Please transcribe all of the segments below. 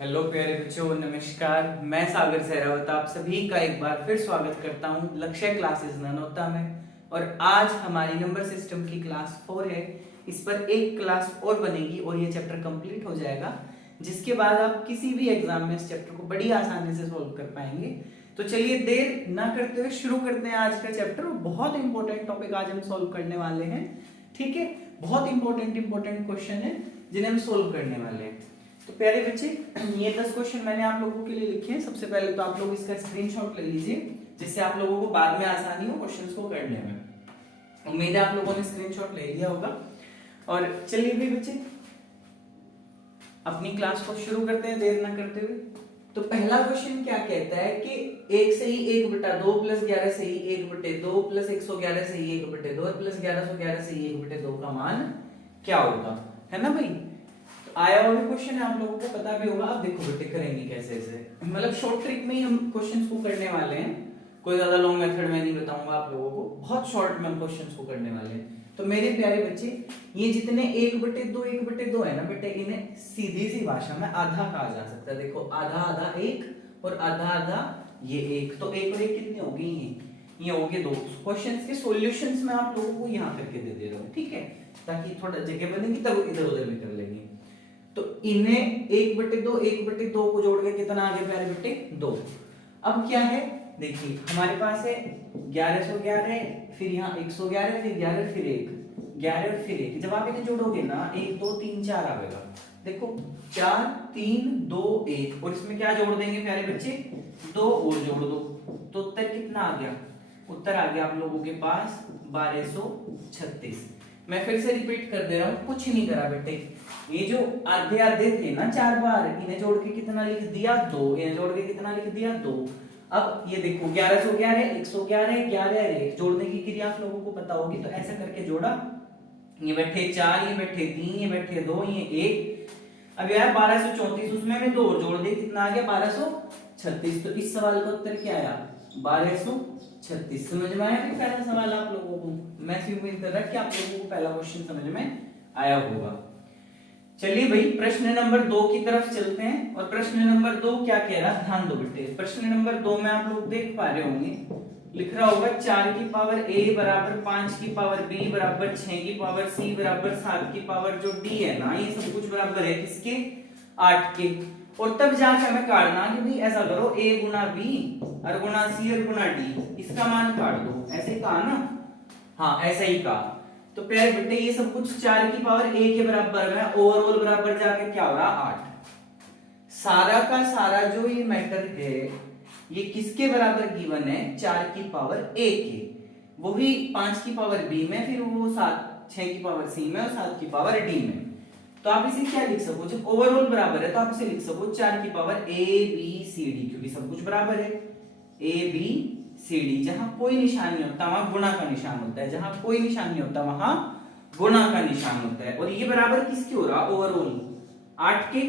Hello प्यारे बच्चों, नमस्कार। मैं सागर सहरावत आप सभी का एक बार फिर स्वागत करता हूं लक्ष्य क्लासेस ननौता में। और आज हमारी नंबर सिस्टम की क्लास 4 है। इस पर एक क्लास और बनेगी और ये चैप्टर कंप्लीट हो जाएगा, जिसके बाद आप किसी भी एग्जाम में इस चैप्टर को बड़ी आसानी से सॉल्व कर पाएंगे। तो चलिए देर ना करते हुए शुरू करते हैं आज का चैप्टर। बहुत इंपॉर्टेंट टॉपिक आज हम सॉल्व करने वाले हैं। ठीक है, बहुत इंपॉर्टेंट क्वेश्चन है जिन्हें हम सोल्व करने वाले हैं। तो प्यारे बच्चे, ये 10 क्वेश्चन मैंने आप लोगों के लिए लिखे हैं। सबसे पहले तो आप लोग इसका स्क्रीनशॉट ले लीजिए, जिससे आप लोगों को बाद में आसानी हो क्वेश्चंस को करने में। उम्मीद है आप लोगों ने स्क्रीनशॉट ले लिया होगा। और चलिए भी बच्चे, अपनी क्लास को शुरू करते हैं देर ना करते हुए। तो पहला क्वेश्चन क्या कहता है कि 1 से ही 1/2 प्लस 11 से ही 1/2 प्लस 111 से ही 1/2 और प्लस 1111 से ही 1/2 का मान क्या होगा, है ना भाई। आया हुआ भी क्वेश्चन है, आप लोगों को पता भी होगा। अब देखो बेटे करेंगे कैसे ऐसे, मतलब शॉर्ट ट्रिक में ही हम क्वेश्चंस को करने वाले हैं। कोई ज्यादा लॉन्ग मेथड में नहीं बताऊंगा आप लोगों को, बहुत शॉर्ट में हम क्वेश्चंस को करने वाले हैं। तो मेरे प्यारे बच्चे, ये जितने 1/2 है ना बेटे, इन्हें सीधी सी भाषा में आधा कहा जा सकता है। देखो आधा आधा एक और आधा आधा ये एक, तो एक और एक कितने हो गई, ये हो गए 2। क्वेश्चंस के सॉल्यूशंस में आप लोगों को यहाँ करके दे रहा हूँ, ठीक है, ताकि थोड़ा जगह बनेगी, तब इधर उधर भी कर लेंगे। तो इन्हें 1/2 को जोड़ के कितना आ गया प्यारे बेटे, 2। अब क्या है, देखिए हमारे पास है 1111, फिर यहाँ 111, फिर 11, फिर 1, 11 और फिर 1। जब आप इन्हें जोड़ोगे ना, 1 2 3 4 आएगा। देखो 4 3 2 1, और इसमें क्या जोड़ देंगे प्यारे बच्चे, 2 और जोड़ दो। तो उत्तर कितना आ गया, उत्तर आ गया आप लोगों के पास 1236। मैं फिर से रिपीट कर दे रहा हूं, कुछ नहीं करा बेटे। ये जो आधे आधे थे ना 4 बार, इन्हें जोड़ के कितना लिख दिया, 2। इन्हें जोड़ के कितना लिख दिया, 2। अब ये देखो 1111 111 11 1, जोड़ने की क्रिया आप लोगों को पता होगी। तो ऐसा करके जोड़ा, ये बैठे 4, ये बैठे 3, ये बैठे 2, ये 1। अब यार 1234, उसमें मैं 2 जोड़ दे, कितना आ गया 1236। तो इस सवाल का उत्तर क्या आया, 1236। समझ में आया पहला सवाल आप लोगों को। मैं उम्मीद कर रहा कि आप लोगों को पहला क्वेश्चन समझ में आया होगा। चलिए भाई, प्रश्न नंबर 2 की तरफ चलते हैं। और प्रश्न नंबर 2 क्या कह रहा, ध्यान दो बेटे। प्रश्न नंबर 2 में आप लोग देख पा रहे होंगे, लिख रहा होगा 4 की पावर a बराबर 5 की पावर b बराबर 6 की पावर c बराबर 7 की पावर जो d है ना, ये सब कुछ बराबर है किसके, 8 के। और तब जाके हमें काटना कि भाई ऐसा करो, a गुना b और गुना c और गुना d, इसका मान काट दो। ऐसे कहा ना, हाँ ऐसा ही कहा। तो प्यारे बेटे, ये सब कुछ 4 की पावर a के बराबर में, ओवरऑल बराबर जाके क्या हो रहा, 8। सारा का सारा जो ये मैटर है, ये किसके बराबर गिवन है, 4 की पावर a के, वो भी 5 की पावर b में, फिर वो 6 की पावर c में और 7 की पावर d में। तो आप इसे क्या लिख सको, जब ओवरऑल बराबर है तो आप इसे लिख सको 4 की power a b c d, क्योंकि सब कुछ बराबर है। a b c d, जहां कोई निशान नहीं होता वहां गुणा का निशान होता है, जहां कोई निशान नहीं होता वहां गुणा का निशान होता है। और ये बराबर किसके हो रहा, ओवरऑल 8 के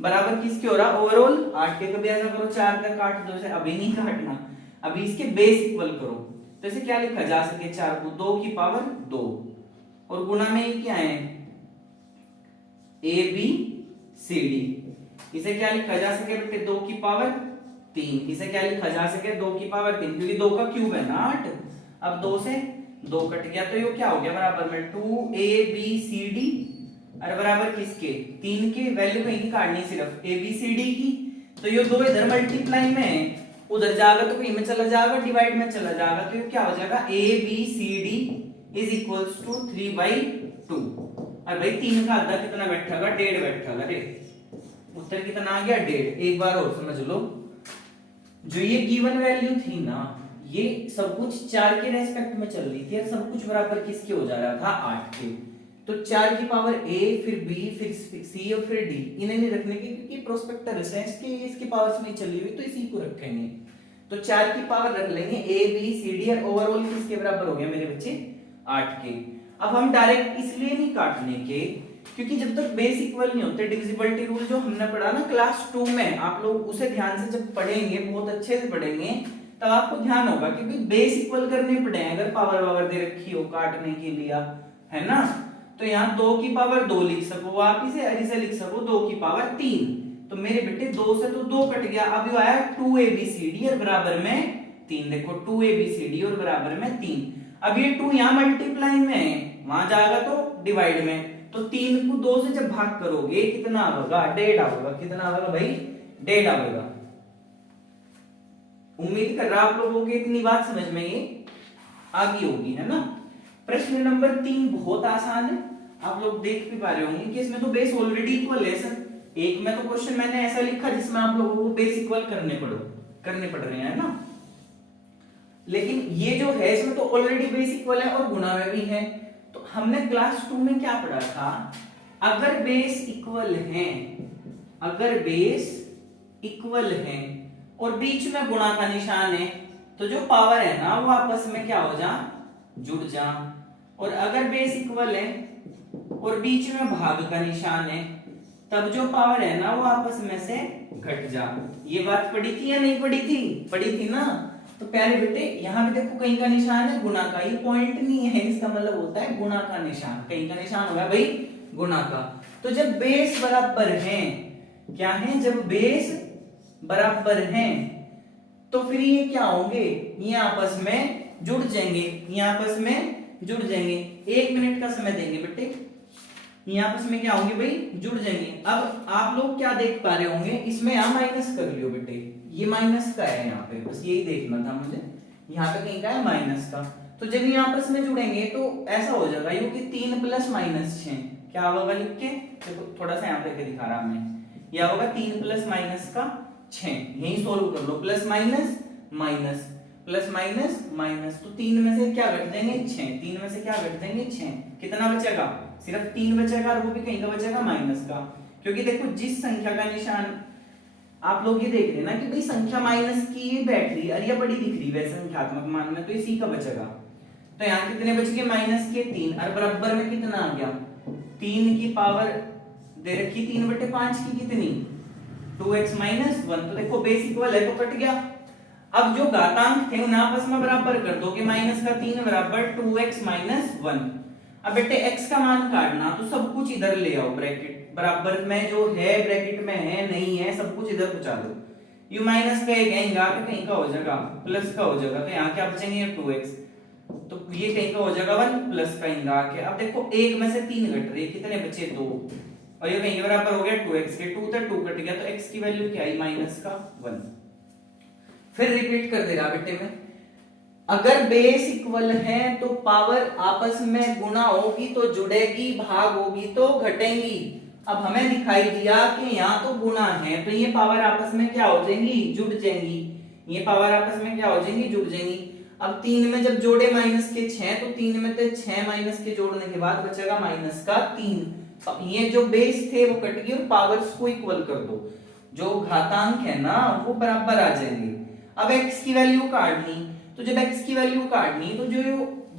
बराबर किसके हो रहा, ओवरऑल 8 के। कभी ऐसा करो 4 का काट दो, इसे अभी नहीं काटना, अभी इसके बेस इक्वल करो। तो इसे क्या लिखा जा सके, 4 को 2 की पावर 2, और गुणा में ये क्या है, a b c d। इसे क्या लिखा जा सके बेटे, 2 की पावर 3। इसे क्या लिखा जा सके, 2 की पावर 3, क्योंकि 2 का क्यूब है ना 8। अब 2 से 2 कट गया, तो ये क्या हो गया, बराबर में 2abcd, और बराबर किसके, 3 के। वैल्यू कहीं काटनी सिर्फ abcd की। तो ये 2 इधर मल्टीप्लाई में, उधर जाएगा तो कहीं में चला जाएगा, डिवाइड में चला जाएगा, तो ये क्या हो जाएगा, abcd इज इक्वल्स टू 3/2। और भाई 3 का आधा कितना बैठेगा, 1.5 बैठेगा रे। उत्तर कितना आ गया, 1.5। एक बार और समझ लो, जो ये गिवन वैल्यू थी ना, ये सब कुछ 4 के रेस्पेक्ट में चल रही थी, और सब कुछ बराबर किसके हो जा रहा था, 8 के। तो 4 की पावर a, फिर b, फिर c और फिर d, इन्हें नहीं रखने की, क्योंकि प्रोस्पेक्टर है इसकी पावर्स में चली हुई, तो इसी को रखेंगे। तो 4 की पावर रख लेंगे a b c d, और ओवरऑल किसके बराबर हो गया मेरे बच्चे, 8 के। अब हम डायरेक्ट इसलिए नहीं काटने के, क्योंकि जब तक बेस इक्वल नहीं होते, डिविजिबिलिटी रूल जो हमने पढ़ा ना क्लास 2 में, आप लोग उसे ध्यान से जब पढ़ेंगे, बहुत अच्छे से पढ़ेंगे, तब आपको ध्यान होगा कि बेस इक्वल करने पड़े, अगर पावर वावर दे रखी हो काटने के लिए, है ना। तो यहाँ 2 की पावर 2 लिख सको आप इसे, और इसे लिख सको 2 की पावर 3। तो मेरे बेटे 2 से तो 2 कट गया, अब ये आया 2ABCD और बराबर में 3। देखो 2ABCD और बराबर में 3। अब ये 2 यहां मल्टीप्लाई में है, वहां जाएगा तो डिवाइड में, तो 3 को 2 से जब भाग करोगे कितना आएगा, 1.5 आएगा। कितना आएगा भाई, 1.5 आएगा। उम्मीद कर रहा आप लोगों को इतनी बात समझ में ये आ गई होगी, है ना। प्रश्न नंबर 3 बहुत आसान है, आप लोग देख भी पा रहे होंगे कि इसमें तो बेस ऑलरेडी इक्वल है सर। एक में तो क्वेश्चन मैंने ऐसा लिखा जिसमें आप लोगों को बेस इक्वल करने पड़ रहे हैं ना, लेकिन ये जो है इसमें तो ऑलरेडी बेस इक्वल है और गुणा में भी है। तो हमने क्लास 2 में क्या पढ़ा था, अगर बेस इक्वल है, अगर बेस इक्वल है और बीच में गुणा का निशान है, तो जो पावर है ना वो आपस में क्या हो जा, जुड़ जा। और अगर बेस इक्वल है और बीच में भाग का निशान है, तब जो पावर है ना वो आपस में से घट जा। ये बात पढ़ी थी या नहीं पढ़ी थी, पढ़ी थी ना। तो प्यारे बेटे यहाँ पे देखो कहीं का निशान है गुणा का, ये पॉइंट नहीं है, इसका मतलब होता है गुणा का निशान। कहीं का निशान होगा भाई गुणा का। तो जब बेस बराबर है, क्या है, जब बेस बराबर है तो फिर ये क्या होंगे, ये आपस में जुड़ जाएंगे, ये आपस में जुड़ जाएंगे। 1 मिनट का समय देंगे बेटे, ये आपस में क्या होंगे भाई, जुड़ जाएंगे। अब आप लोग क्या देख पा रहे होंगे, इसमें यहां माइनस कर लियो बेटे, ये माइनस का है यहाँ पे, बस यही देखना था मुझे, यहाँ पे कहीं का है माइनस का। तो जब ये आपस में जुड़ेंगे तो ऐसा हो जाएगा ये कि 3 प्लस माइनस 6, क्या होगा लिख के देखो, थोड़ा सा यहाँ पे दिखा रहा हमने, यह होगा 3 प्लस माइनस का 6, यही सोल्व कर लो। Plus minus minus plus minus minus, तो 3 में से क्या घट जाएंगे 6, 3 में से क्या घट जाएंगे 6, कितना बचेगा, सिर्फ 3 बचेगा, और वो भी कहीं का बचेगा माइनस का। क्योंकि देखो जिस संख्या का निशान आप लोग ये देख रहे हैं ना कि भाई संख्या माइनस की ये बैठ रही और ये बड़ी दिख रही है संख्यात्मक मान में, तो इसी का बचेगा। तो यहाँ कितने बच गए, माइनस के 3, और बराबर में कितना आ गया, 3 की पावर दे रखी 3/5 की कितनी, 2x माइनस 1। तो देखो बेस इक्वल है तो कट गया। अब जो घातांक थे उन्हें आपस में बराबर कर दो कि माइनस का 3 बराबर 2x माइनस 1। अब बेटे x का मान काटना, तो सब कुछ इधर ले आओ, ब्रैकेट बराबर में जो है ब्रैकेट में है नहीं है सब कुछ इधर पहुंचा दो। यू माइनस का एक आएगा तो कहीं का हो जाएगा प्लस का हो जाएगा, तो यहाँ क्या बचेंगे 2x, तो ये कहीं का हो जाएगा 1 प्लस का इंगा के। अब देखो 1 में से 3 घट रही, कितने बचे 2, और ये कहीं बराबर हो गया 2x के, 2 से 2 कट गया, तो x की वैल्यू क्या आई माइनस का 1। फिर रिपीट कर दे रहा बेटे में, अगर बेस इक्वल है तो पावर आपस में गुणा होगी तो जुड़ेगी, भाग होगी तो घटेंगी। अब हमें दिखाई दिया कि यहाँ तो गुणा है, तो ये पावर आपस में क्या हो जाएंगी, जुड़ जाएंगी, ये पावर आपस में क्या हो जाएंगी, जुड़ जाएंगी। अब 3 में जब जोड़े माइनस के 6, तो 3 में से 6 माइनस के जोड़ने के बाद बचेगा माइनस का 3। अब ये जो बेस थे वो कट गए और पावर्स को इक्वल कर दो, जो घातांक है ना वो बराबर आ जाएंगे। अब x की वैल्यू काटनी, तो जब x की वैल्यू काटनी तो जो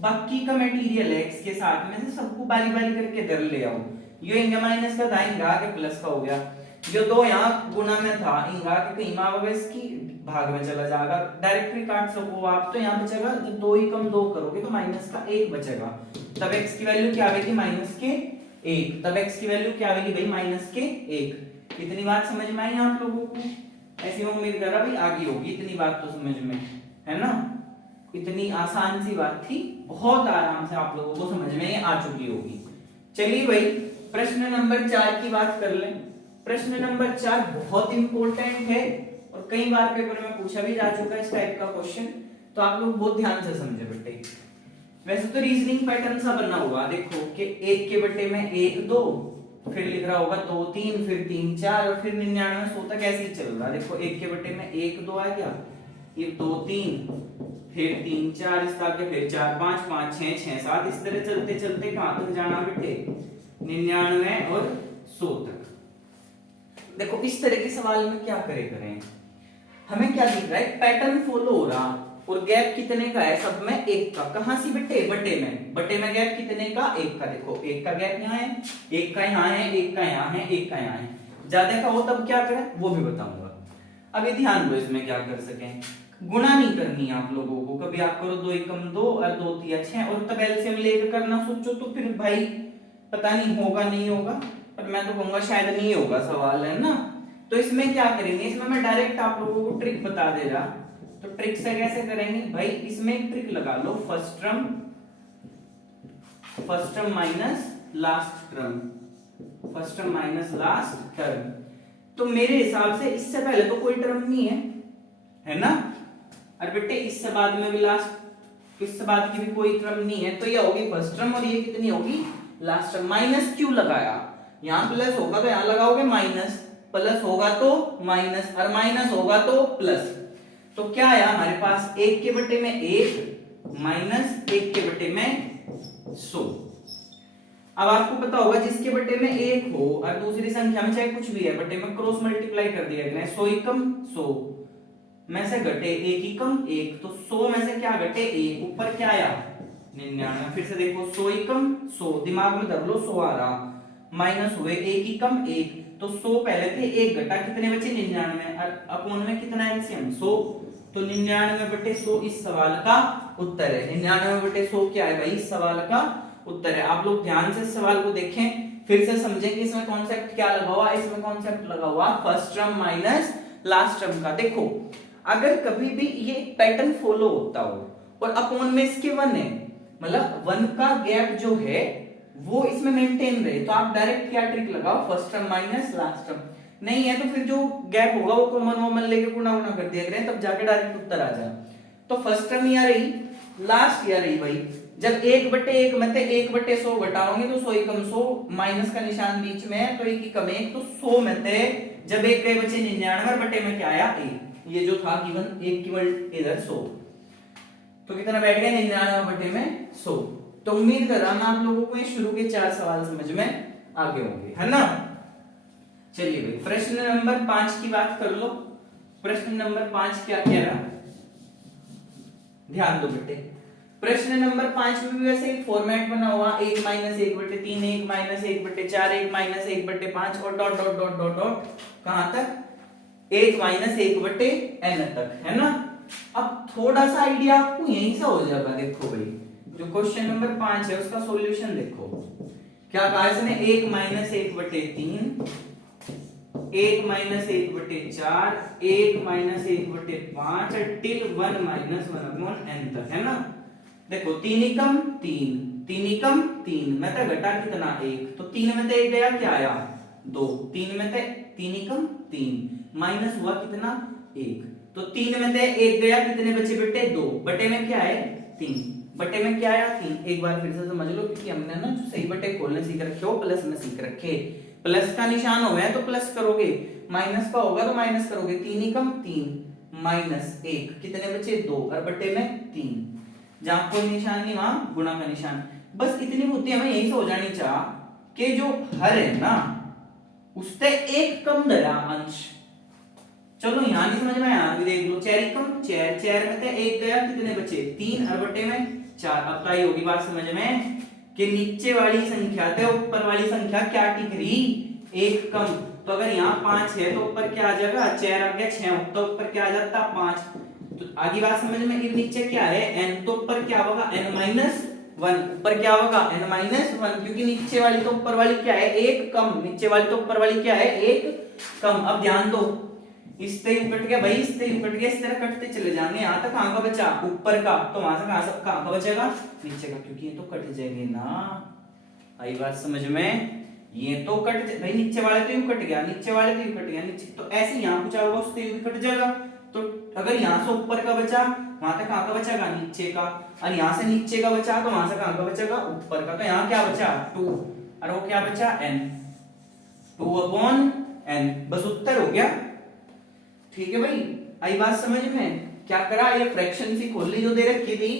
बाकी का मटेरियल है x के साथ में से सबको बारी बारी करके इधर ले आओ। ये इंगा माइनस का था, इंगा के प्लस का हो गया, जो 2 यहाँ गुणा में था इंगा के कहीं माँ इसकी भाग में चला जाएगा, डायरेक्ट भी काट सको आप। तो यहाँ बचेगा जब 2 ही कम 2 करोगे तो माइनस का 1 बचेगा, तब x की वैल्यू क्या आएगी माइनस के 1, तब x की वैल्यू क्या आएगी भाई माइनस के 1। इतनी बात समझ में आई आप लोगों को, ऐसी उम्मीद कर रहा भाई आगे होगी इतनी बात तो समझ में, है ना। इतनी आसान सी बात थी, बहुत आराम से आप लोगों को समझ में आ चुकी होगी। चलिए भाई प्रश्न नंबर 4 की बात कर लें। प्रश्न नंबर 4 बहुत इंपॉर्टेंट है और कई बार पेपर में पूछा भी जा चुका है इस टाइप का क्वेश्चन, तो आप लोग बहुत ध्यान से समझे बेटे। वैसे तो रीजनिंग पैटर्न सा बना हुआ देखो कि 1 के बटे में 1 2, फिर लिख रहा होगा 2 3, फिर 3 4 और फिर 99 100 तक ऐसे ही चल रहा है। देखो 1 के बटे में 1 2 आ गया, ये 2 3, फिर 3 4, इस आगे फिर 4 5 5 6 6 7, इस तरह चलते चलते कहां तक जाना बेटे 99 और 100 तक। देखो इस तरह के सवाल में क्या करें, हमें क्या दिख रहा है, पैटर्न फॉलो हो रहा, और गैप कितने का है सब में 1 का। कहां से बेटे, बटे में गैप कितने का 1 का। देखो 1 का गैप यहाँ है, 1 का यहाँ है, 1 का यहाँ है, 1 का यहाँ है। ज्यादा का हो तब क्या करें वो भी बताऊंगा। अब ये ध्यान दो इसमें क्या कर सकें, गुणा नहीं करनी है आप लोगों को, कभी आप करो 2 एकम 2 और 2 3 6 और तब एलसीएम लेकर करना सोचो तो फिर भाई पता नहीं होगा नहीं होगा, पर मैं तो कहूंगा शायद नहीं होगा सवाल, है ना। तो इसमें क्या करेंगे, इसमें मैं डायरेक्ट आप लोगों को ट्रिक बता दे रहा। तो ट्रिक से कैसे करेंगे भाई, इसमें एक ट्रिक लगा लो, first term minus last term, first term minus last term. तो मेरे हिसाब से इससे पहले तो कोई टर्म नहीं है ना, और बेटे इससे बाद में भी लास्ट, इससे बाद की भी कोई टर्म नहीं है, तो ये होगी फर्स्ट टर्म और ये कितनी होगी लास्ट टर्म। माइनस क्यों लगाया, यहां प्लस होगा तो यहां लगाओगे माइनस, प्लस होगा तो माइनस और माइनस होगा तो प्लस। तो क्या आया हमारे पास, एक के बटे में एक माइनस एक के बटे में 100। अब आपको पता होगा जिसके बटे में एक हो और दूसरी संख्या में चाहे कुछ भी है, बटे में क्रॉस मल्टीप्लाई कर दिया गया, 100 एकम 100 में से घटे एक एकम एक, तो 100 में से क्या घटे एक, ऊपर क्या आया 99। फिर से देखो 100 एकम 100, दिमाग में धर लो 100 आ रहा, माइनस हुए एक एकम एक, तो 100 पहले थे, एक घटा कितने बचे 99, और अपोन में कितना एलसीएम 100, तो 99 बटे 100 इस सवाल का उत्तर है। 99 बटे 100 क्या है भाई, इस सवाल का उत्तर है। आप लोग ध्यान से इस सवाल को देखें, फिर से समझें कि इसमें कॉन्सेप्ट क्या लगा हुआ, इसमें कॉन्सेप्ट लगा हुआ first term minus last term का। देखो अगर कभी भी ये पैटर्न फॉलो होता हो और अपोन में इसके 1 है, मतलब 1 का गैप जो है वो इसमें मेंटेन रहे, तो आप डायरेक्ट क्या ट्रिक लगाओ, first term minus last term. नहीं है तो फिर जो गैप होगा वो कॉमन लेके गुणा गुणा कर दिया करें, तब जाके डायरेक्ट उत्तर आ जाए। तो फर्स्ट टर्म यहाँ रही, लास्ट यहाँ रही भाई। जब 1/1 में से 1/100 घटाओगे तो 100 एकम 100, माइनस का निशान बीच में है तो 1 एकम 1, तो 100 में से जब एक गए बचे 99 बटे में क्या आया 1, ये जो था गिवन 1 की इधर 100, तो कितना बैठ गया 99 बटे में 100। तो उम्मीद कर रहा हूं आप लोगों को ये शुरू के 4 सवाल समझ में आगे होंगे, है ना। चलिए भाई प्रश्न नंबर 5 की बात कर लो। प्रश्न नंबर 5 क्या कह रहा, ध्यान दो बेटे। प्रश्न नंबर 5 में भी वैसे एक फॉर्मेट बना हुआ, 1 - 1/3, 1 - 1/4, 1 - 1/5 और dot dot dot dot dot कहां तक, 1 - 1/n तक, है ना। अब थोड़ा सा आइडिया आपको यहीं से हो जाएगा। देखो भाई जो क्वेश्चन नंबर 5 है उसका सॉल्यूशन देखो, क्या कहा इसने, 1 - 1/3, 1 - 1/4, 1 - 1/5 टिल 1 - 1/n तक, है ना। देखो 3 एकम 3, 3 एकम 3 में तो घटा कितना 1, तो 3 में से 1 गया क्या आया 2, 3 में से 3 एकम 3 माइनस हुआ कितना 1, तो 3 में से 1 गया, कितने बचे बेटे 2, बटे में क्या है 3, बटे में क्या आया 3। एक बार फिर से समझ लो, क्योंकि हमने ना जो सही बटे खोलने सीख रखे हो प्लस में सीख रखे, प्लस का निशान हो गया तो प्लस करोगे, माइनस का होगा तो माइनस करोगे। 3 एकम 3 माइनस 1, कितने बचे 2 और बटे में 3, जहां कोई निशान नहीं वहां गुणा का निशान। बस इतनी बुद्धि हमें यही से हो जानी चाह कि जो हर है ना उससे एक कम धरा अंश। चलो यहां नहीं समझ में आया, भी देख लो 4 एकम 4, 4 में से 1 गया, कितने बचे 3 और बटे में 4। अब तो ये होगी बात समझ में कि नीचे वाली संख्या से ऊपर वाली संख्या क्या टिक रही, एक कम। तो अगर यहाँ 5 है तो ऊपर क्या आ जाएगा 4 आ गया, 6 तो ऊपर क्या आ जाता 5। तो आगे बात समझ में, नीचे क्या है n, तो ऊपर क्या होगा n-1, ऊपर क्या होगा n-1, क्योंकि नीचे वाली तो ऊपर वाली क्या है एक कम, नीचे वाली तो ऊपर वाली क्या है एक कम। अब ध्यान दो, इससे कट गया भाई, इससे कट गया, इस तरह कटते चले जाएंगे। यहाँ तक कहां का बचा ऊपर का, तो वहां से कहां का बचेगा नीचे का, क्योंकि ये तो कट जाएंगे ना। आई बात समझ में, ये तो कट भाई, नीचे वाले तो यूं कट गया, नीचे वाले तो यूं कट गया, नीचे तो ऐसे यहाँ कुछ होगा उससे यूं कट जाएगा। तो अगर यहाँ से ऊपर का बचा वहां तक कहां का बचेगा नीचे का, और यहाँ से नीचे का बचा तो वहां से कहां का बचेगा ऊपर का। तो यहाँ क्या बचा 2 और वो क्या बचा n, 2/n, बस उत्तर हो गया। ठीक है भाई, आई बात समझ में। क्या करा, ये फ्रैक्शन सी खोल ली जो दे रखी थी,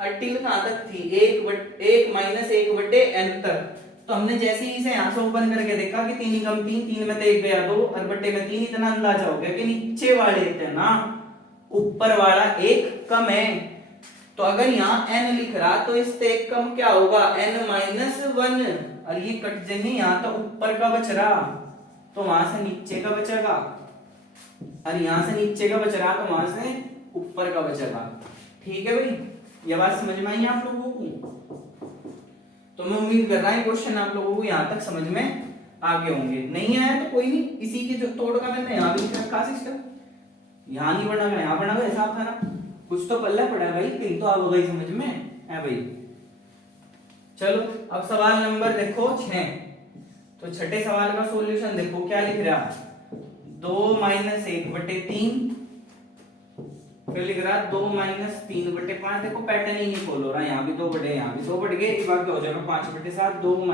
और टिल कहां तक थी 1 - 1/n तक। तो हमने जैसे ही इसे यहां से ओपन करके देखा कि 3 एकम 3, 3 में से 1 गया 2 और बटे में 3, इतना अंदाजा हो गया कि नीचे वाले थे ना ऊपर वाला एक कम है। तो अगर यहाँ n लिख रहा तो इससे एक कम क्या होगा n-1, और ये कट जाएंगे, यहाँ तो ऊपर का बच रहा तो वहां से नीचे का बचेगा, और यहाँ से नीचे का बच रहा तो वहां से ऊपर का बचेगा। ठीक है भाई, ये बात समझ में आई आप लोगों को। तो मैं उम्मीद कर रहा हूं क्वेश्चन आप लोगों को यहाँ तक समझ में आगे होंगे। नहीं आया तो कोई नहीं, इसी के जो तोड़ का मैंने यहाँ भी लिख रखा सिस्टम, यहाँ नहीं बना यहाँ बना हुआ, हिसाब था ना, कुछ तो पल्ला पड़ा है भाई, कहीं तो आ गई समझ में है भाई। चलो अब सवाल नंबर देखो 6। तो छठे सवाल का सॉल्यूशन देखो क्या लिख रहा, 2 - 1/3, फिर लिख रहा 2 - 3/5। देखो पैटर्न ही नहीं फॉलो हो रहा, यहाँ भी 2 बढ़े, यहाँ भी 2 बढ़ गए, एक बार क्या हो जाएगा 5/7, 2 -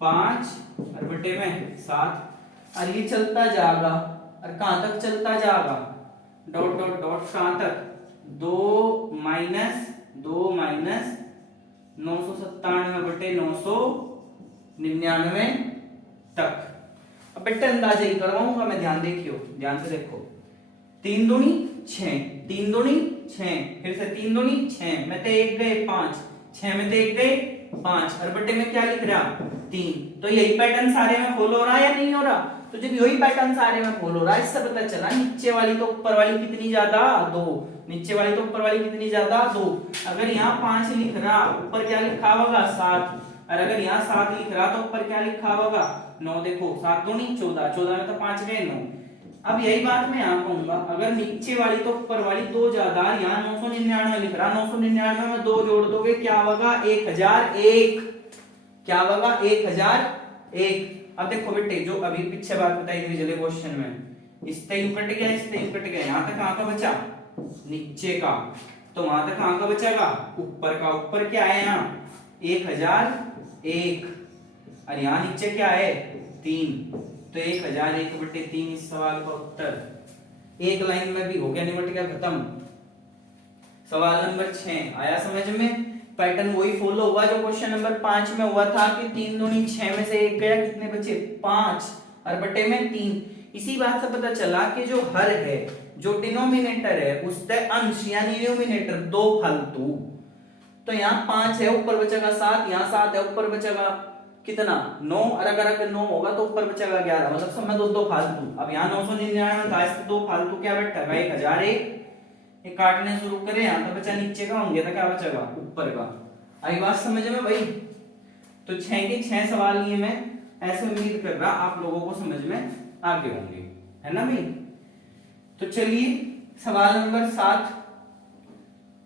5 और बटे में 7, और ये चलता जाएगा, और कहां तक चलता जाएगा, डॉट डॉट डॉट कहां तक, 2 - 997/999 तक। अब बेटा अंदाजा ही करवाऊंगा मैं, ध्यान देखियो, ध्यान से देखो, 3 दूनी 6, 3 दूनी 6, फिर से 3 दूनी 6 में से 1 गए 5, 6 में से 1 गए 5, और बटे में क्या लिख रहा 3। तो यही पैटर्न सारे में फॉलो हो रहा है या नहीं हो रहा, तो जब यही पैटर्न सारे में फॉलो हो रहा है, इससे पता चला नीचे वाली तो ऊपर वाली कितनी ज्यादा, 2, नीचे वाली तो ऊपर वाली कितनी ज्यादा, 2। अगर यहाँ 5 लिख रहा, ऊपर क्या लिखा होगा 7, और अगर यहाँ 7 लिख रहा तो ऊपर क्या लिखा होगा 9। देखो 7 दूनी 14, 14 में तो 5 गए 9। अब यही बात मैं यहाँ कहूंगा, अगर नीचे वाली तो ऊपर वाली 2 ज्यादा, यहाँ 999 लिख रहा, 999 में 2 जोड़ दोगे क्या होगा 1001, क्या होगा 1001। अब देखो बेटे, जो अभी पीछे बात बताई थी पिछले क्वेश्चन में, इस तक कट गया, इस तक कट गया, यहाँ तक कहाँ का बचा, नीचे का, तो वहां तक कहाँ का बचेगा, ऊपर का। ऊपर क्या है यहाँ 1001, और यहाँ नीचे क्या है 3, तो 1001/3 इस सवाल का उत्तर। एक लाइन में भी हो गया, निपट गया, खत्म। सवाल नंबर 6 आया समझ में, पैटर्न वही फॉलो हुआ जो क्वेश्चन नंबर 5 में हुआ था कि 3 दूनी 6 में से 1 गया, कितने बचे 5, और बटे में 3। इसी बात से पता चला कि जो हर है, जो डिनोमिनेटर है, उससे अंश यानी न्यूमिनेटर 2 फालतू। तो यहाँ 5 है, ऊपर बचेगा 7, यहाँ 7 है, ऊपर बचेगा कितना 9, और अगर 9 होगा तो ऊपर बचेगा 11, मतलब सब में 2 फालतू। अब यहाँ 999 था, इसमें 2 फालतू क्या बैठेगा 1001, ये काटने शुरू करें, यहाँ तो बचा नीचे का होंगे, तो क्या बचेगा ऊपर का। आई बात समझ में भाई। तो 6 के 6 सवाल लिए मैं ऐसे उम्मीद कर रहा आप लोगों को समझ में आगे होंगे, है ना भाई। तो चलिए सवाल नंबर 7,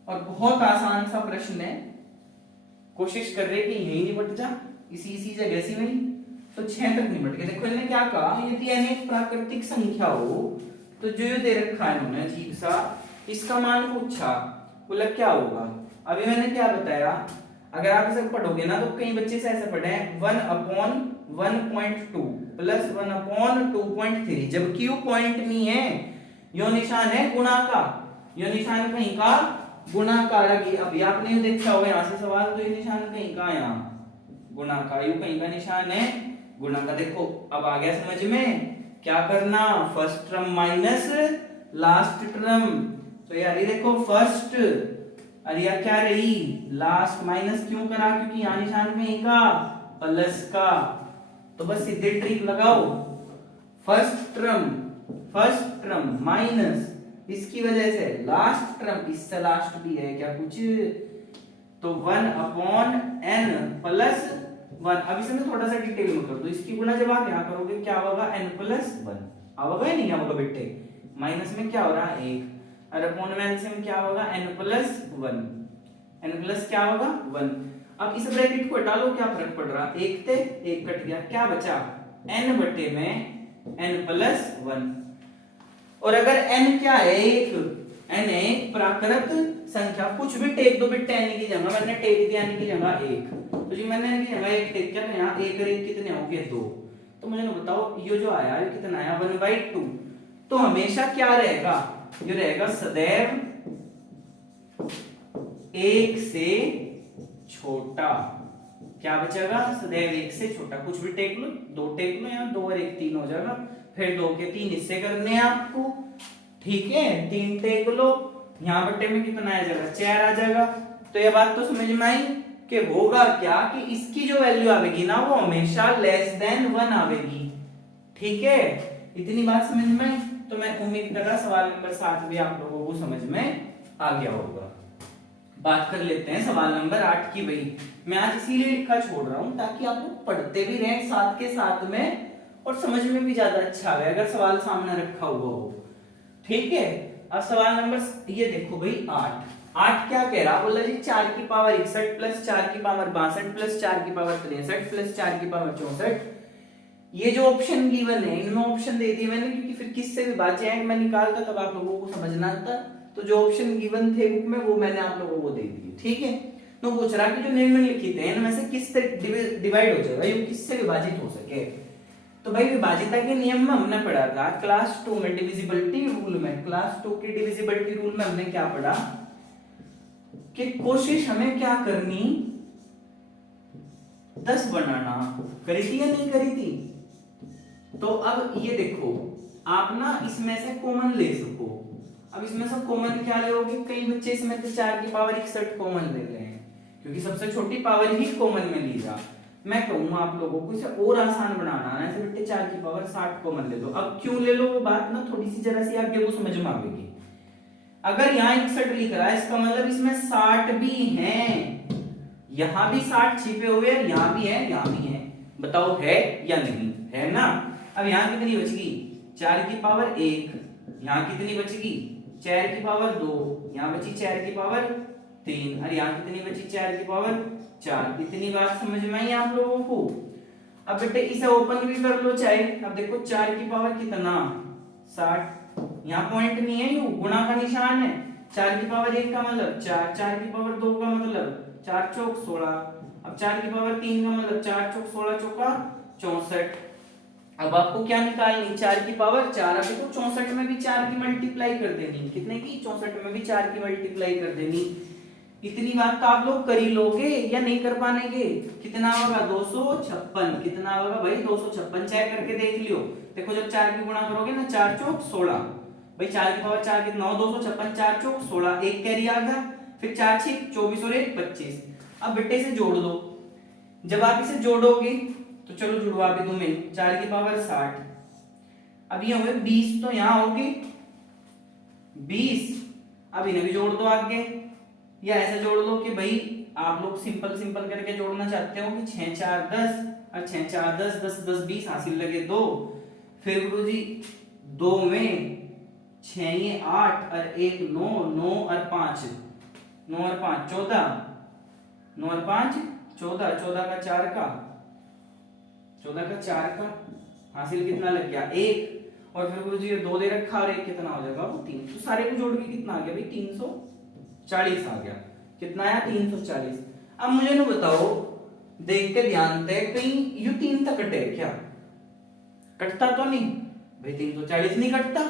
और बहुत आसान सा प्रश्न है, कोशिश कर रहे कि यही निपट जा, इसी जगह से नहीं, तो 6 तक निपट गए। देखो इन्होंने क्या कहा, यदि अनेक प्राकृतिक संख्या हो तो जो दे रखा है इन्होंने अजीब सा, इसका मान पूछा, बोला क्या होगा। अभी मैंने क्या बताया, अगर आप इसे पढ़ोगे ना तो कई बच्चे से ऐसे पढ़े 1/1.2 प्लस 1/2.3, जबकि यो पॉइंट नहीं है, यो निशान है गुणा का, यो निशान कहीं का गुणा का। अभी आपने देखा होगा यहाँ से सवाल, तो ये निशान कहीं का यहाँ गुणा का, यू कहीं का निशान है गुणा का। देखो अब आ गया समझ में, क्या करना, first term minus last term. तो यार ये देखो फर्स्ट, और यह क्या रही लास्ट, माइनस क्यों करा, क्योंकि यहाँ निशान कहीं का प्लस का। तो बस सीधे ट्रिक लगाओ, फर्स्ट टर्म माइनस इसकी वजह से लास्ट टर्म, इससे लास्ट भी है क्या कुछ, तो 1/n प्लस 1। अब इसे मैं थोड़ा सा डिटेल में कर दूं, इसकी गुणा जब आप यहाँ करोगे क्या होगा n + 1 होगा या नहीं होगा बेटे, माइनस में क्या हो रहा है 1, और अपॉन में एलसीएम क्या होगा n + 1, n प्लस क्या होगा 1। अब इस ब्रैकेट को हटा लो, क्या फर्क पड़ रहा, 1 थे 1 कट गया, क्या बचा n बटे में n + 1। और अगर n क्या है 1, n एक प्राकृत संख्या, कुछ भी टेक दो बेटे n की जगह, मैंने टेक दिया n की जगह 1, तो जी मैंने n की जगह 1 टेक किया, तो यहाँ 1 और 1 कितने हो गए 2। तो मुझे ना बताओ ये जो आया ये कितना आया 1/2। तो हमेशा क्या रहेगा, ये रहेगा सदैव 1 से छोटा, क्या बचेगा सदैव 1 से छोटा। कुछ भी टेक लो, 2 टेक लो, यहाँ 2 और 1 3 हो जाएगा, फिर 2 के 3 हिस्से करने हैं आपको, ठीक है 3 टेक लो, यहाँ बट्टे में कितना आ जाएगा 4 आ जाएगा। तो ये बात तो समझ में आई कि होगा क्या कि इसकी जो वैल्यू आवेगी ना वो हमेशा लेस देन 1 आवेगी, ठीक है इतनी बात समझ में आई। तो मैं उम्मीद कर रहा सवाल नंबर 7 भी आप लोगों को समझ में आ गया होगा। बात कर लेते हैं सवाल नंबर 8 की। भाई मैं आज इसीलिए लिखा छोड़ रहा हूं ताकि आप लोग पढ़ते भी रहें साथ के साथ में और समझ में भी ज्यादा अच्छा आए अगर सवाल सामने रखा हुआ हो। ठीक है, अब सवाल नंबर ये देखो भाई 8 क्या कह रहा, बोला जी 4 की पावर 61 प्लस 4 की पावर 62 प्लस 4 की पावर 63 प्लस 4 की पावर 64। ये जो ऑप्शन गिवन है इनमें ऑप्शन दे दिए मैंने क्योंकि फिर किससे भी भाज्य एंड में निकालता तब आप लोगों को समझना था। तो जो ऑप्शन गिवन थे बुक में वो मैंने आप लोगों को दे दिए। ठीक है, तो पूछ रहा कि जो निम्नलिखित है इनमें से किससे डिवाइड हो जाएगा, ये किससे विभाजित हो सके। तो भाई विभाजिता के नियम में हमने पढ़ा था क्लास 2 में डिविजिबिलिटी रूल में, क्लास 2 की डिविजिबिलिटी रूल में हमने क्या पढ़ा कि कोशिश हमें क्या करनी 10 बनाना, करी थी या नहीं करी थी। तो अब ये देखो आप ना इसमें से कॉमन ले सको, अब इसमें से कॉमन क्या लोगे, कई बच्चे इसमें से 4 की पावर 61 कॉमन ले रहे हैं क्योंकि सबसे छोटी पावर ही कॉमन में ली जा। मैं कहूंगा आप लोगों को इसे और आसान बनाना है, ऐसे बेटे 4 की पावर 60 कॉमन ले लो। अब क्यों ले लो वो बात ना थोड़ी सी जरा सी आगे वो समझ में आएगी। अगर यहाँ 61 लिख रहा है इसका मतलब इसमें 60 भी हैं, यहाँ भी 60 छिपे हुए हैं, यहाँ भी है यहाँ भी है, बताओ है या नहीं है ना। अब यहाँ कितनी बचेगी 4 की पावर 1, यहाँ कितनी बचेगी 4 की पावर 2, यहाँ बची 4 की पावर 3 और यहाँ कितनी बची 4 की पावर 4। इतनी बात समझ में आई आप लोगों को। अब बेटे इसे ओपन भी कर लो चाहे। अब देखो 4 की पावर कितना 60, यहाँ पॉइंट नहीं है, यू गुणा का निशान है। 4 की पावर 1 का मतलब 4, 4 की पावर 2 का मतलब 4 चौक 16, अब 4 की पावर 3 का मतलब 4 चौक 16 चौका 64। अब आपको क्या निकालनी 4 की पावर 4, अब देखो 64 में भी 4 की मल्टीप्लाई कर देनी, कितने की 64 में भी 4 की मल्टीप्लाई कर देनी। इतनी बात तो आप लोग कर ही लोगे या नहीं कर पाएंगे। कितना होगा 256, कितना होगा भाई 256, चेक करके देख लियो। देखो जब 4 की गुणा करोगे ना 4 चौक 16, भाई 4 की पावर 4 कितना हो 256, 4 चौक 16, एक कैरी आ गया, फिर 4 6 24 और 1 25। अब बेटे से जोड़ दो, जब आप इसे जोड़ोगे तो चलो जुड़वा भी दूं मैं 4 की पावर 60, अब ये हुए 20, तो यहाँ होगी 20। अब इन्हें भी जोड़ दो आगे, या ऐसे जोड़ दो कि भाई आप लोग सिंपल सिंपल करके जोड़ना चाहते हो कि 6 4 10 और 6 4 10 10 10 20 हासिल लगे 2, फिर गुरुजी 2 में 6 ये 8 और 1 9, 9 और 5 9 और 5 14, 9 और 5 14, 14 का 4 का 14 का 4 का हासिल कितना लग गया 1, और फिर गुरुजी ये 2 दे रखा और 1 कितना हो जाएगा वो 3। तो सारे को जोड़ के कितना आ गया भाई 340 आ गया। कितना आया 340। अब मुझे ना बताओ देख के ध्यान से कहीं यू 3 तक कटे क्या, कटता तो नहीं भाई 340 नहीं कटता।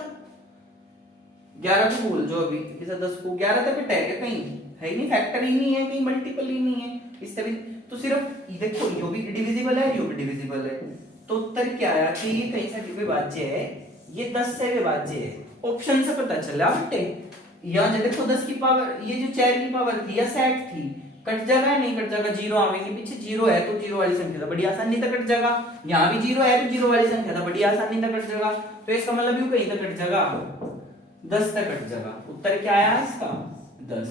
11 को भूल जो अभी इसे 10 को 11 तक कटेगा कहीं है ही नहीं, फैक्टर ही नहीं है कहीं, मल्टीपल ही नहीं है इससे भी। तो सिर्फ देखो यो भी डिविजिबल है यो भी डिविजिबल है, तो उत्तर क्या आया कि ये कहीं से विभाज्य है, ये 10 से विभाज्य है। ऑप्शन से पता चला बेटे, यहाँ देखो 10 की पावर ये जो 4 की पावर थी या सेट थी, कट जाएगा नहीं कट जाएगा, जीरो आवेंगे पीछे, जीरो है तो जीरो वाली संख्या था बड़ी आसानी से कट जाएगा, यहाँ भी जीरो है तो जीरो वाली संख्या था बड़ी आसानी से कट जाएगा, तो इसका मतलब यू कहीं तक कट जाएगा 10 तक कट जाएगा। उत्तर क्या आया इसका 10।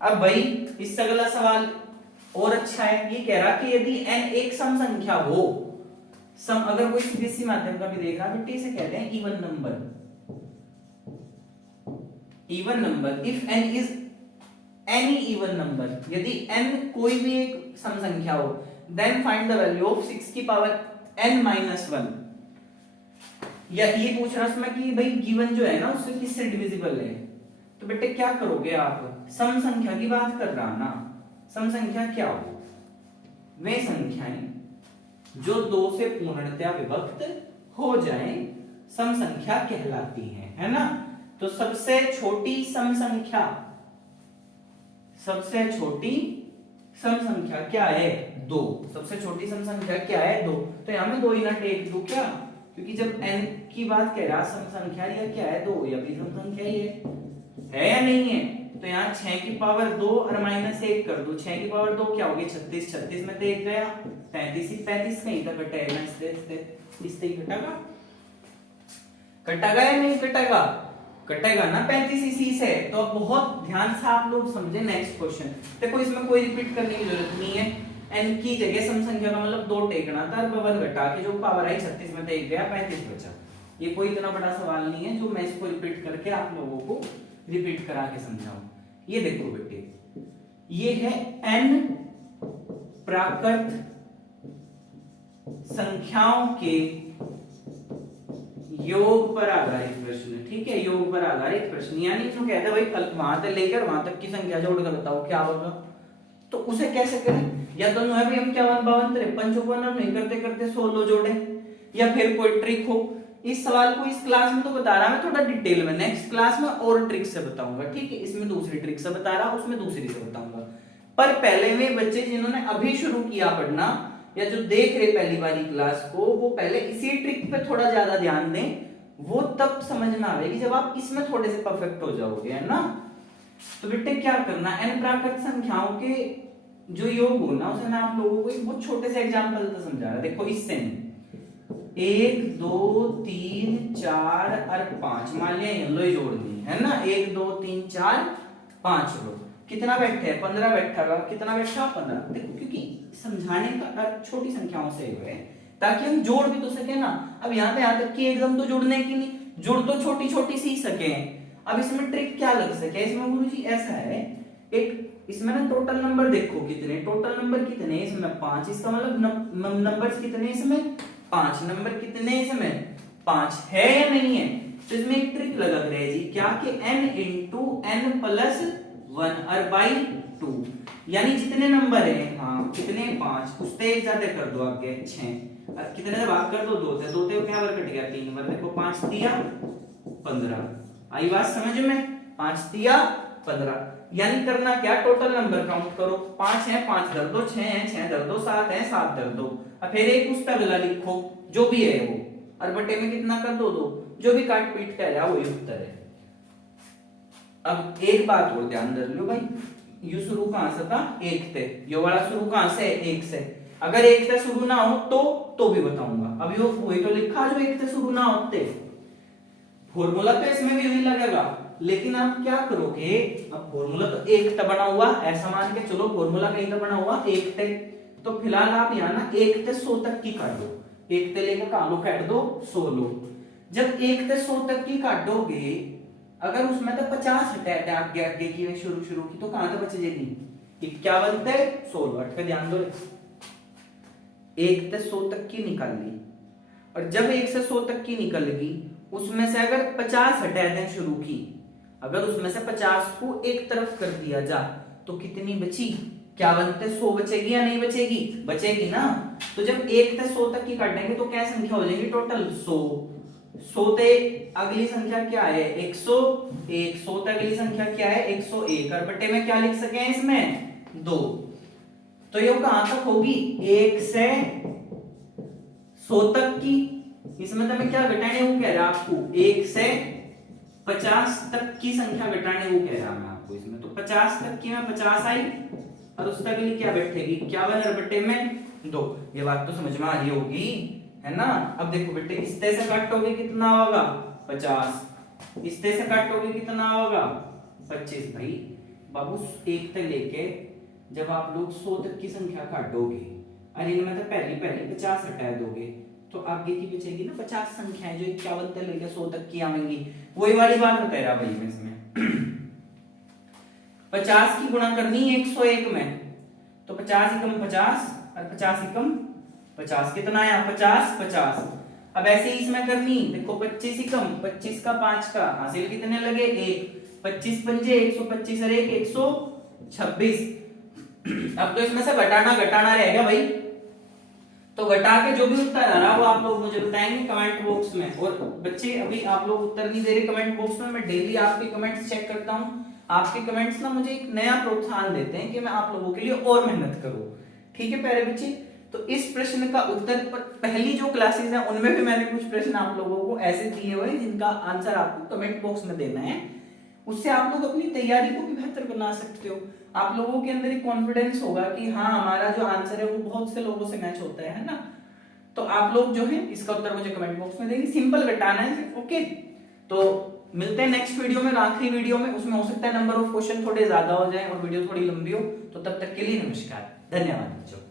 अब भाई इससे अगला सवाल और अच्छा है, ये कह रहा कि यदि n एक सम संख्या हो, सम अगर कोई सीबीएसई माध्यम का भी देख रहा बेटे इसे कहते हैं even number, even number if n is any even number, यदि n कोई भी एक सम संख्या हो, then find the value of 6 की पावर n माइनस 1। या ये पूछ रहा उसमें कि भाई गिवन जो है ना उससे किससे डिविजिबल है, तो बेटे क्या करोगे आप, सम संख्या की बात कर रहा ना, सम संख्या क्या हो, वे संख्याएं जो 2 से पूर्णतया विभक्त हो जाएं सम संख्या कहलाती हैं, है ना। तो सबसे छोटी सम संख्या, सबसे छोटी सम संख्या क्या है 2, सबसे छोटी सम संख्या क्या है 2, तो यहां में 2 यूनिट एक दो क्या, क्योंकि जब n की बात कह रहा सम संख्या या क्या है 2, या भी सम संख्या ही है या नहीं है। तो यहाँ 6 की पावर 2 और माइनस 1 कर दो, 6 की पावर 2 क्या होगी 36, 36 में तो 1 गया 35, 35 कहीं तक कटेगा, इससे ही कटेगा, कटेगा या नहीं कटेगा। कटेगा ना 35 इसी से। तो अब बहुत ध्यान से आप लोग समझे नेक्स्ट क्वेश्चन। देखो इसमें कोई रिपीट करने की जरूरत नहीं है। n की जगह सम संख्या का मतलब 2 टेकना था, बवन घटा के जो पावर आई 36 में 1 गया 35 बचा। ये कोई इतना बड़ा सवाल नहीं है जो मैं इसको रिपीट करके आप लोगों को रिपीट करा के समझाऊं। ये देखो बेटे, ये है n प्राकृत संख्याओं के योग पर आधारित प्रश्न। ठीक है, योग पर आधारित प्रश्न, यानी इसमें कहते हैं भाई वहां से लेकर वहां तक की संख्या जोड़कर बताओ क्या होगा। तो उसे कैसे करें, या तो है भाई हम क्या 52 53 54 नहीं करते करते 16 जोड़े, या फिर कोई ट्रिक हो। इस सवाल को इस क्लास में तो बता रहा मैं थोड़ा डिटेल में, नेक्स्ट क्लास में और ट्रिक से बताऊंगा। ठीक है, इसमें दूसरी ट्रिक से बता रहा, उसमें दूसरी से बताऊंगा। पर पहले में बच्चे जिन्होंने अभी शुरू किया पढ़ना या जो देख रहे पहली वाली क्लास को, वो पहले इसी ट्रिक पे थोड़ा ज्यादा ध्यान दें। वो तब समझ में आएगी जब आप इसमें थोड़े से परफेक्ट हो जाओगे, है ना। तो बेटे क्या करना, n प्राकृत संख्याओं के जो योग हो ना, उसे मैं आप लोगों को एक बहुत छोटे से एग्जांपल से समझा रहा। देखो इससे 1 2 3 4 और 5 मान लिया येलो ही जोड़ दी, है ना। 1 2 3 4 5 रो, कितना बैठे 15 बैठा, कितना बैठा 15। देखो क्योंकि समझाने का अर्थ छोटी संख्याओं से है ताकि हम जोड़ भी तो सके ना। अब यहाँ पे यहाँ तक कि एकदम तो जुड़ने की नहीं, जुड़ तो छोटी छोटी सी सके। अब इसमें ट्रिक क्या लग सके, इसमें गुरुजी ऐसा है, एक इसमें ना टोटल नंबर देखो कितने, टोटल नंबर कितने इसमें 5, इसका मतलब नंबर्स कितने इसमें 5, नंबर कितने इसमें 5 है या नहीं है। तो इसमें एक ट्रिक लगा रहे जी, क्या कि n इंटू n प्लस 1 और बाई 2, यानी जितने नंबर है, हाँ कितने 5, उससे एक ज्यादा कर दो आगे 6, कितने से भाग कर दो 2 से, 2 से क्या बार कट गया 3 बार। देखो 5 तिया 15, आई बात समझ में, 5 तिया 15। यानी करना क्या, टोटल नंबर काउंट करो, 5 है 5 धर दो, 6 है 6 धर दो, 7 है 7 धर दो, अब फिर एक उसका अगला लिखो जो भी है वो, और बटे में कितना कर दो 2, जो भी काट पीट कर रहा वही उत्तर है। अब एक बात और ध्यान रख लो भाई, यू शुरू कहां से था 1 से, यो वाला शुरू कहां से 1 से। अगर 1 से शुरू ना हो तो भी बताऊंगा। अब यो वही तो लिखा जो 1 से शुरू ना होते, फॉर्मूला तो इसमें भी वही लगेगा, लेकिन आप क्या करोगे, अब फॉर्मूला तो 1 से बना हुआ, ऐसा मान के चलो फॉर्मूला कहीं का बना हुआ 1 से, तो फिलहाल आप यहाँ ना 1 से 100 तक की काट दो, 1 से लेकर कालो काट दो 100 लो। जब 1 से 100 तक की काटोगे, अगर उसमें तो 50 हटाए आगे की शुरू की, तो कहां तक बच जाएगी 51 से 16, अट पे ध्यान दो, 1 से 100 तक की निकाल ली, और जब 1 से 100 तक की निकलेगी, उसमें से अगर 50 हटा दें शुरू की, अगर उसमें से 50 को एक तरफ कर दिया जा, तो कितनी बची 51 से 100 बचेगी या नहीं बचेगी, बचेगी ना। तो जब 1 से 100 तक की काटेंगे तो क्या संख्या हो जाएगी टोटल 100, 100 से अगली संख्या क्या है 101, 100 से अगली संख्या क्या है 101, और बटे में क्या लिख सके हैं इसमें 2। तो ये कहां तक होगी 1 से 100 तक की, इसमें तो मैं क्या घटाने वो कह रहा आपको 1 से 50 तक की संख्या घटाने वो कह रहा मैं आपको इसमें। तो 50 तक की में 50 आई, और उस तक के लिए क्या बैठेगी 51 और बटे में 2। ये बात तो समझ में आ रही होगी, है ना। अब देखो बेटे, इस तरह से काटोगे कितना होगा 50, इस तरह से काटोगे कितना होगा 25। भाई बाबू 1 से लेके जब आप लोग 100 तक की संख्या काटोगे, और इनमें तो पहली 50 हटा दोगे, तो आगे की बचेगी ना 50 संख्याएं जो 51 से लेकर 100 तक की आएंगी। वही वाली बात बता रहा भाई मैं इसमें 50 की गुणा करनी है 101 में, तो 50 एकम 50 और 50 एकम 50 कितना आया 50 50। अब ऐसे ही इसमें करनी, देखो 25 एकम 25 का 5 का हासिल कितने लगे 1, 25 पंजे 125 और 1 126। अब तो इसमें से घटाना रहेगा भाई, तो घटा के जो भी उत्तर आ रहा वो आप लोग मुझे बताएंगे कमेंट बॉक्स में। और बच्चे अभी आप लोग उत्तर नहीं दे रहे कमेंट बॉक्स में, मैं डेली आपके कमेंट्स चेक करता हूँ। आपके कमेंट्स ना मुझे एक नया प्रोत्साहन देते हैं कि मैं आप लोगों के लिए और मेहनत करूं। ठीक है प्यारे बच्चे, तो इस प्रश्न का उत्तर पर पहली जो क्लासेस हैं उनमें भी मैंने कुछ प्रश्न आप लोगों को ऐसे दिए हुए हैं जिनका आंसर आपको कमेंट बॉक्स में देना है। उससे आप लोग अपनी तैयारी को भी बेहतर बना सकते हो। आप लोगों के अंदर एक कॉन्फिडेंस होगा कि हाँ हमारा जो आंसर है वो बहुत से लोगों से मैच होता है ना। तो आप लोग जो है इसका उत्तर मुझे कमेंट बॉक्स में देंगे, सिंपल घटाना है सिर्फ। ओके, तो मिलते हैं नेक्स्ट वीडियो में, आखिरी वीडियो में। उसमें हो सकता है नंबर ऑफ क्वेश्चन थोड़े ज्यादा हो जाए और वीडियो थोड़ी लंबी हो, तो तब तक के लिए नमस्कार, धन्यवाद बच्चों।